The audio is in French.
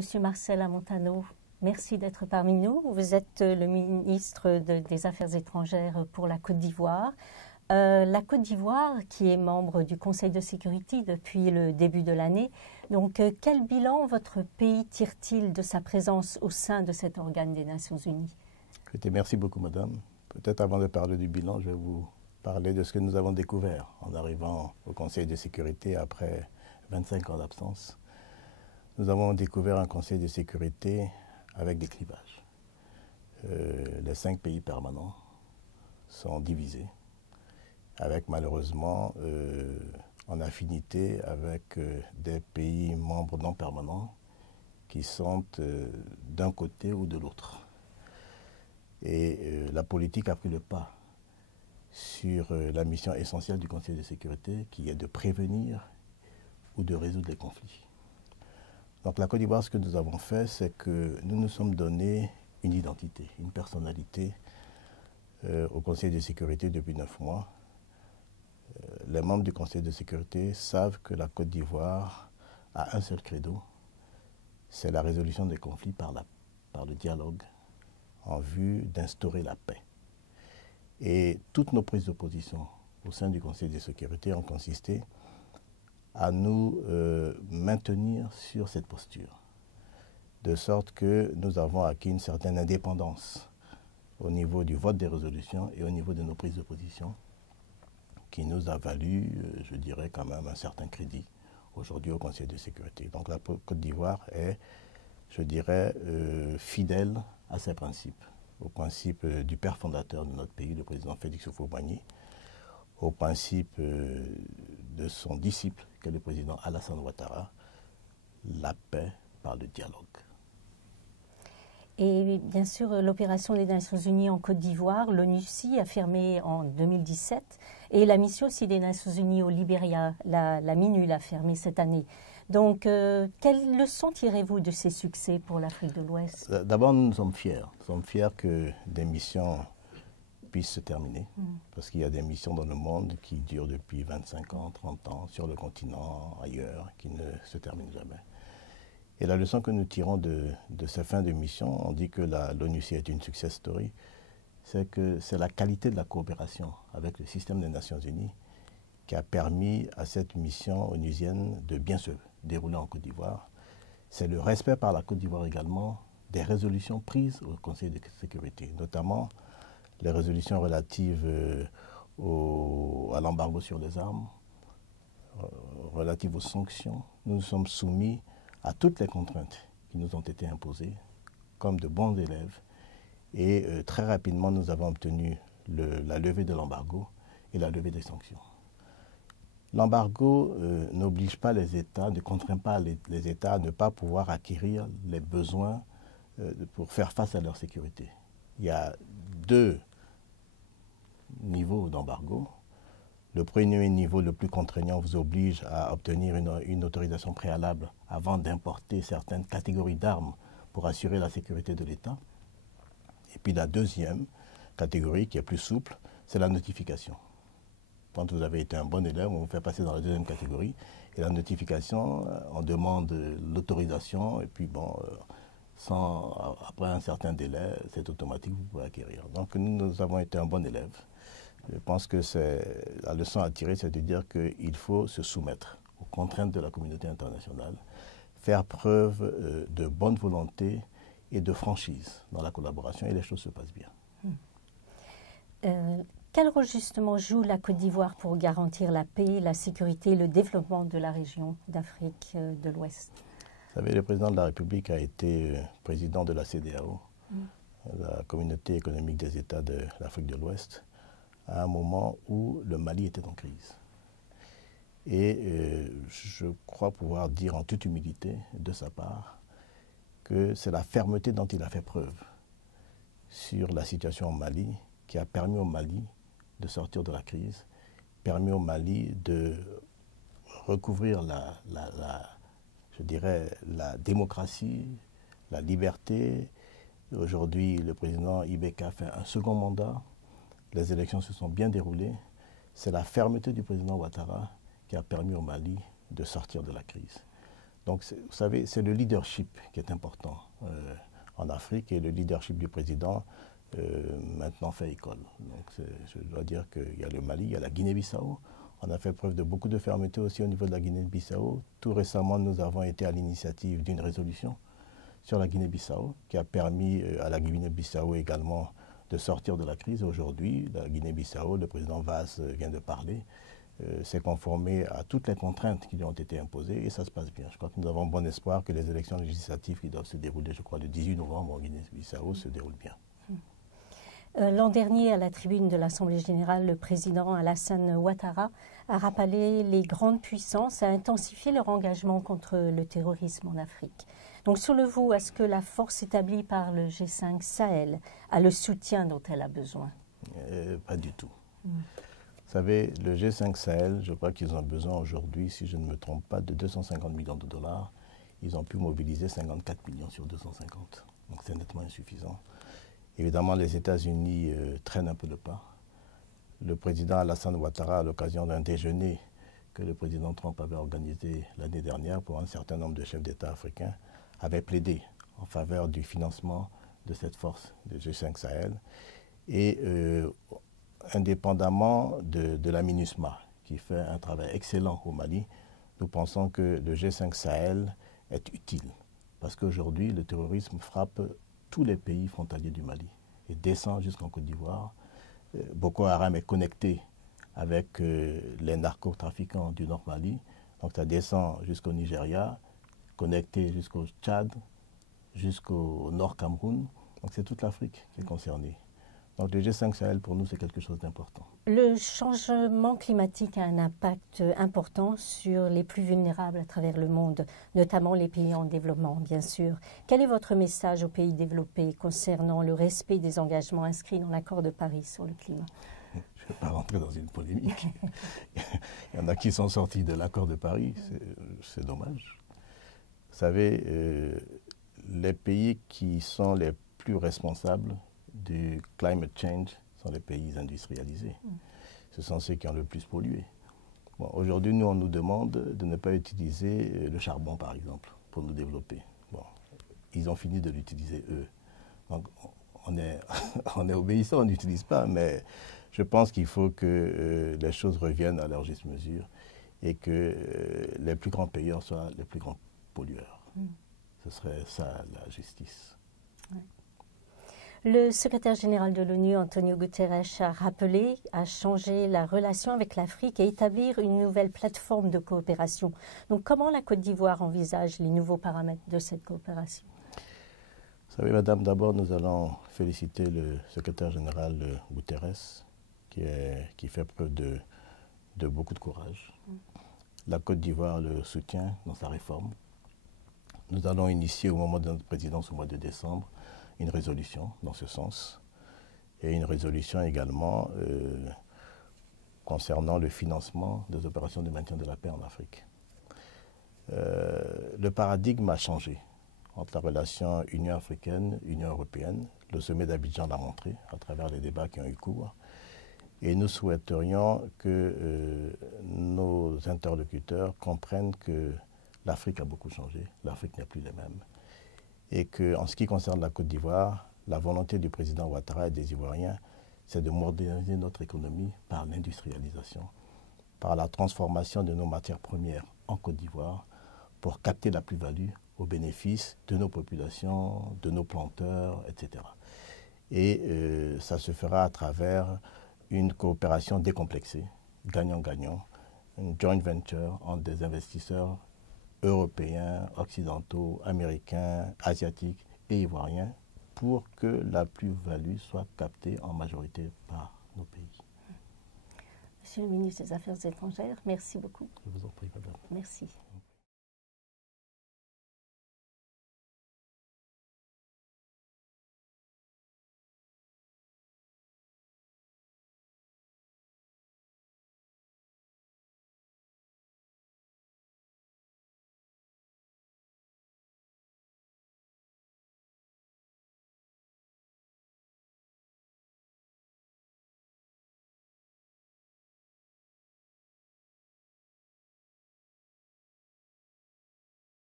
Monsieur Marcel Amontano, merci d'être parmi nous. Vous êtes le ministre des Affaires étrangères pour la Côte d'Ivoire. La Côte d'Ivoire, qui est membre du Conseil de sécurité depuis le début de l'année, donc quel bilan votre pays tire-t-il de sa présence au sein de cet organe des Nations Unies? Écoutez, merci beaucoup, madame. Peut-être avant de parler du bilan, je vais vous parler de ce que nous avons découvert en arrivant au Conseil de sécurité après 25 ans d'absence. Nous avons découvert un Conseil de sécurité avec des clivages. Les 5 pays permanents sont divisés, avec malheureusement en affinité avec des pays membres non permanents qui sont d'un côté ou de l'autre. Et la politique a pris le pas sur la mission essentielle du Conseil de sécurité, qui est de prévenir ou de résoudre les conflits. Donc la Côte d'Ivoire, ce que nous avons fait, c'est que nous nous sommes donné une identité, une personnalité au Conseil de sécurité depuis 9 mois. Les membres du Conseil de sécurité savent que la Côte d'Ivoire a un seul credo, c'est la résolution des conflits par le dialogue en vue d'instaurer la paix. Et toutes nos prises de position au sein du Conseil de sécurité ont consisté à nous maintenir sur cette posture, de sorte que nous avons acquis une certaine indépendance au niveau du vote des résolutions et au niveau de nos prises de position, qui nous a valu, je dirais quand même, un certain crédit aujourd'hui au Conseil de sécurité. Donc la Côte d'Ivoire est, je dirais, fidèle à ses principes, au principe du père fondateur de notre pays, le président Félix Houphouët-Boigny, au principe de son disciple, qui est le président Alassane Ouattara, la paix par le dialogue. Et bien sûr, l'opération des Nations Unies en Côte d'Ivoire, l'ONUCI a fermé en 2017, et la mission aussi des Nations Unies au Libéria, la MINUL, a fermé cette année. Donc, quelles leçons tirez-vous de ces succès pour l'Afrique de l'Ouest? D'abord, nous sommes fiers. Nous sommes fiers que des missions puissent se terminer, parce qu'il y a des missions dans le monde qui durent depuis 25 ans, 30 ans, sur le continent, ailleurs, qui ne se terminent jamais. Et la leçon que nous tirons de ces fins de mission, on dit que l'ONUCI est une success story, c'est que c'est la qualité de la coopération avec le système des Nations Unies qui a permis à cette mission onusienne de bien se dérouler en Côte d'Ivoire. C'est le respect par la Côte d'Ivoire également des résolutions prises au Conseil de sécurité, notamment les résolutions relatives à l'embargo sur les armes, relatives aux sanctions. Nous nous sommes soumis à toutes les contraintes qui nous ont été imposées comme de bons élèves, et très rapidement nous avons obtenu la levée de l'embargo et la levée des sanctions. L'embargo n'oblige pas les États, ne contraint pas les États à ne pas pouvoir acquérir les besoins pour faire face à leur sécurité. Il y a 2 niveaux d'embargo. Le premier niveau, le plus contraignant, vous oblige à obtenir une autorisation préalable avant d'importer certaines catégories d'armes pour assurer la sécurité de l'État. Et puis la deuxième catégorie, qui est plus souple, c'est la notification. Quand vous avez été un bon élève, on vous fait passer dans la deuxième catégorie. Et la notification, on demande l'autorisation, et puis bon, après un certain délai, c'est automatique, vous pouvez acquérir. Donc nous avons été un bon élève. Je pense que la leçon à tirer, c'est de dire qu'il faut se soumettre aux contraintes de la communauté internationale, faire preuve de bonne volonté et de franchise dans la collaboration, et les choses se passent bien. Quel rôle justement joue la Côte d'Ivoire pour garantir la paix, la sécurité et le développement de la région d'Afrique de l'Ouest? Vous savez, le président de la République a été président de la CEDEAO, la Communauté économique des États de l'Afrique de l'Ouest, à un moment où le Mali était en crise. Et je crois pouvoir dire en toute humilité de sa part que c'est la fermeté dont il a fait preuve sur la situation au Mali qui a permis au Mali de sortir de la crise, permis au Mali de recouvrir je dirais, la démocratie, la liberté. Aujourd'hui, le président Ibeka fait un second mandat. Les élections se sont bien déroulées. C'est la fermeté du président Ouattara qui a permis au Mali de sortir de la crise. Donc, vous savez, c'est le leadership qui est important en Afrique, et le leadership du président maintenant fait école. Donc, je dois dire qu'il y a le Mali, il y a la Guinée-Bissau. On a fait preuve de beaucoup de fermeté aussi au niveau de la Guinée-Bissau. Tout récemment, nous avons été à l'initiative d'une résolution sur la Guinée-Bissau qui a permis à la Guinée-Bissau également de sortir de la crise. Aujourd'hui, la Guinée-Bissau, le président Vaz vient de parler, s'est conformé à toutes les contraintes qui lui ont été imposées, et ça se passe bien. Je crois que nous avons bon espoir que les élections législatives qui doivent se dérouler, je crois, le 18 novembre en Guinée-Bissau se déroulent bien. L'an dernier, à la tribune de l'Assemblée générale, le président Alassane Ouattara a rappelé les grandes puissances à intensifier leur engagement contre le terrorisme en Afrique. Donc, selon vous, est-ce que la force établie par le G5 Sahel a le soutien dont elle a besoin? Pas du tout. Vous savez, le G5 Sahel, je crois qu'ils ont besoin aujourd'hui, si je ne me trompe pas, de 250 millions de dollars. Ils ont pu mobiliser 54 millions sur 250. Donc c'est nettement insuffisant. Évidemment, les États-Unis traînent un peu le pas. Le président Alassane Ouattara, à l'occasion d'un déjeuner que le président Trump avait organisé l'année dernière pour un certain nombre de chefs d'État africains, avait plaidé en faveur du financement de cette force de G5 Sahel. Et indépendamment de la MINUSMA, qui fait un travail excellent au Mali, nous pensons que le G5 Sahel est utile. Parce qu'aujourd'hui, le terrorisme frappe tous les pays frontaliers du Mali et descend jusqu'en Côte d'Ivoire. Boko Haram est connecté avec les narcotrafiquants du Nord Mali. Donc ça descend jusqu'au Nigeria, connecté jusqu'au Tchad, jusqu'au Nord Cameroun. Donc c'est toute l'Afrique qui est concernée. Donc le G5 Sahel, pour nous, c'est quelque chose d'important. Le changement climatique a un impact important sur les plus vulnérables à travers le monde, notamment les pays en développement, bien sûr. Quel est votre message aux pays développés concernant le respect des engagements inscrits dans l'accord de Paris sur le climat? Je ne vais pas rentrer dans une polémique. Il y en a qui sont sortis de l'accord de Paris, c'est dommage. Vous savez, les pays qui sont les plus responsables du climate change sont les pays industrialisés. Ce sont ceux qui ont le plus pollué. Bon, aujourd'hui, nous, on nous demande de ne pas utiliser le charbon, par exemple, pour nous développer. Bon, ils ont fini de l'utiliser, eux. Donc, on est obéissant, on n'utilise pas, mais je pense qu'il faut que les choses reviennent à leur juste mesure et que les plus grands payeurs soient les plus grands pollueurs. Ce serait ça, la justice. Ouais. Le secrétaire général de l'ONU, Antonio Guterres, a rappelé à changer la relation avec l'Afrique et établir une nouvelle plateforme de coopération. Donc, comment la Côte d'Ivoire envisage les nouveaux paramètres de cette coopération? Vous savez, madame, d'abord, nous allons féliciter le secrétaire général Guterres, qui fait preuve de beaucoup de courage. La Côte d'Ivoire le soutient dans sa réforme. Nous allons initier au moment de notre présidence au mois de décembre une résolution dans ce sens, et une résolution également concernant le financement des opérations de maintien de la paix en Afrique. Le paradigme a changé entre la relation Union africaine-Union européenne. Le sommet d'Abidjan l'a montré à travers les débats qui ont eu cours. Et nous souhaiterions que nos interlocuteurs comprennent que l'Afrique a beaucoup changé, l'Afrique n'est plus la même. Et qu'en ce qui concerne la Côte d'Ivoire, la volonté du président Ouattara et des Ivoiriens, c'est de moderniser notre économie par l'industrialisation, par la transformation de nos matières premières en Côte d'Ivoire, pour capter la plus-value au bénéfice de nos populations, de nos planteurs, etc. Et ça se fera à travers une coopération décomplexée, gagnant-gagnant, une joint venture entre des investisseurs européens, occidentaux, américains, asiatiques et ivoiriens, pour que la plus-value soit captée en majorité par nos pays. Monsieur le ministre des Affaires étrangères, merci beaucoup. Je vous en prie, madame. Merci.